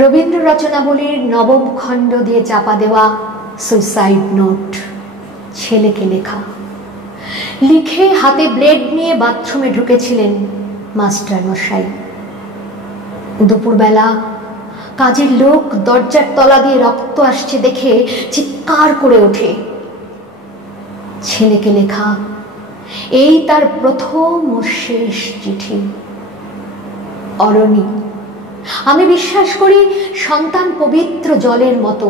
রবীন্দ্র রচনাবলীর নবম খণ্ড দিয়ে চাপা দেওয়া সুইসাইড নোট, ছেলেকে লেখা। লিখে হাতে ব্লেড নিয়ে বাথরুমে ঢুকেছিলেন মাস্টার মশাই। দুপুরবেলা কাজের লোক দরজার তলা দিয়ে রক্ত আসছে দেখে চিৎকার করে ওঠে। ছেলেকে লেখা এই তার প্রথম ও শেষ চিঠি। অরণি, আমি বিশ্বাস করি সন্তান পবিত্র জলের মতো।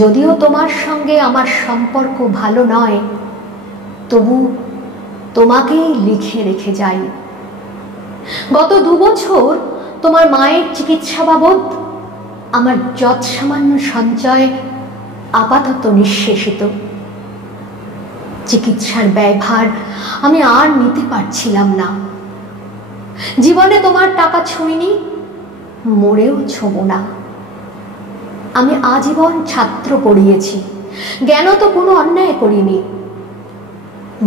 যদিও তোমার সঙ্গে আমার সম্পর্ক ভালো নয়, তবু তোমাকেই লিখে রেখে যাই। গত 2 বছর তোমার মায়ের চিকিৎসা বাবদ আমার যৎসামান্য সঞ্চয় আপাতত নিঃশেষিত। চিকিৎসার ব্যয়ভার আমি আর নিতে পারছিলাম না। জীবনে তোমার টাকা ছুঁইনি, মরেও ছোঁব না। আমি আজীবন ছাত্র পড়িয়েছি, জ্ঞান তো কোনো অন্যায় করিনি।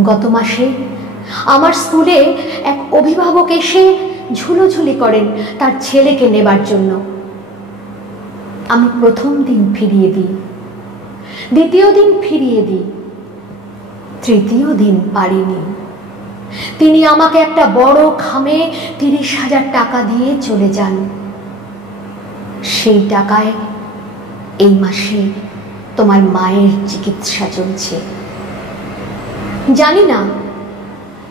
গত মাসে আমার স্কুলে এক অভিভাবক এসে ঝুলোঝুলি করেন তার ছেলেকে নেবার জন্য। আমি প্রথম দিন ফিরিয়ে দিই, দ্বিতীয় দিন ফিরিয়ে দিই, তৃতীয় দিন পারিনি। তিনি আমাকে একটা বড় খামে 30,000 টাকা দিয়ে চলে যান। সেই টাকায় এই মাসে তোমার মায়ের চিকিৎসা চলছে। জানি না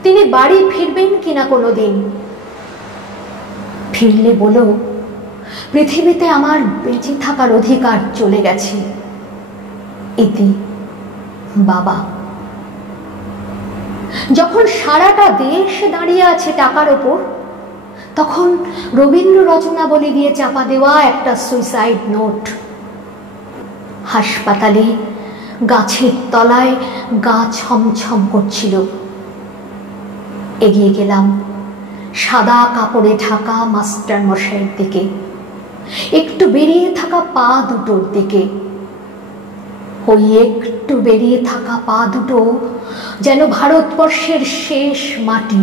তিনি বাড়ি ফিরবেন কিনা কোনোদিন। ফিরলে বলো, পৃথিবীতে আমার বেঁচে থাকার অধিকার চলে গেছে। ইতি, বাবা। যখন সারাটা দেশ দাঁড়িয়ে আছে টাকার ওপর, তখন রবীন্দ্র রচনাবলী দিয়ে চাপা দেওয়া একটা সুইসাইড নোট। হাসপাতালে গাছের তলায় গা ছমছম করছিল। এগিয়ে গেলাম সাদা কাপড়ে ঢাকা মাস্টার মশাইয়ের দিকে, একটু বেরিয়ে থাকা পা দুটোর দিকে। ওই একটু বেরিয়ে থাকা পা দুটো যেন ভারতবর্ষের শেষ মাটি।